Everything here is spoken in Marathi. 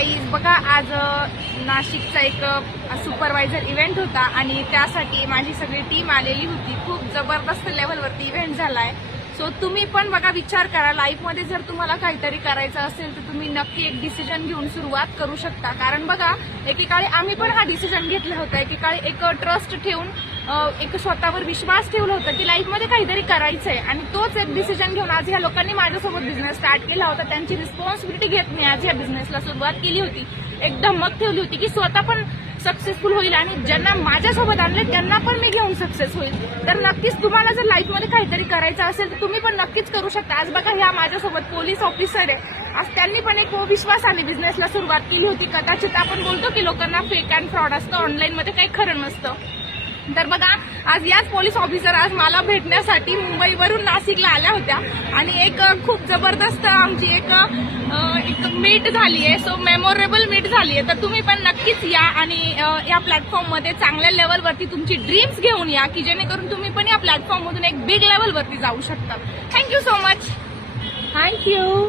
गाईज बघा, आज नाशिकचा एक सुपरवायझर इव्हेंट होता आणि त्यासाठी माझी सगळी टीम आलेली होती. खूप जबरदस्त लेवलवरती इव्हेंट झालाय. सो तुम्ही पण बघा, विचार करा, लाईफमध्ये जर तुम्हाला काहीतरी करायचं असेल तर तुम्ही नक्की एक डिसिजन घेऊन सुरुवात करू शकता. कारण बघा, एकेकाळी आम्ही पण हा डिसिजन घेतला होता. एकेकाळी एक ट्रस्ट ठेवून एक स्वतःवर विश्वास ठेवला होता की लाईफमध्ये काहीतरी करायचंय आणि तोच एक डिसिजन घेऊन आज ह्या लोकांनी माझ्यासोबत बिझनेस स्टार्ट केला होता. त्यांची रिस्पॉन्सिबिलिटी घेत मी आज या बिझनेसला सुरुवात केली होती. एक धमक ठेवली होती की स्वतः पण सक्सेसफुल होईल आणि ज्यांना माझ्यासोबत आणले त्यांना पण मी घेऊन सक्सेस होईल. तर नक्कीच तुम्हाला जर लाईफमध्ये काहीतरी करायचं असेल तर तुम्ही पण नक्कीच करू शकता. आज बघा, ह्या माझ्यासोबत पोलीस ऑफिसर आहे. आज त्यांनी पण एक विश्वासाने बिझनेसला सुरुवात केली होती. कदाचित आपण बोलतो की लोकांना फेक अँड फ्रॉड असतं, ऑनलाईनमध्ये काही खरं नसतं. तर बघा, आज याच पोलीस ऑफिसर आज मला भेटण्यासाठी मुंबईवरून नाशिकला आल्या होत्या आणि एक खूप जबरदस्त आमची एक मीट झाली आहे. सो मेमोरेबल मीट झाली आहे. तर तुम्ही पण नक्कीच या आणि या प्लॅटफॉर्ममध्ये चांगल्या लेवलवरती तुमची ड्रीम्स घेऊन या की जेणेकरून तुम्ही पण या प्लॅटफॉर्ममधून एक बिग लेवलवरती जाऊ शकता. Thank you so much. थँक्यू.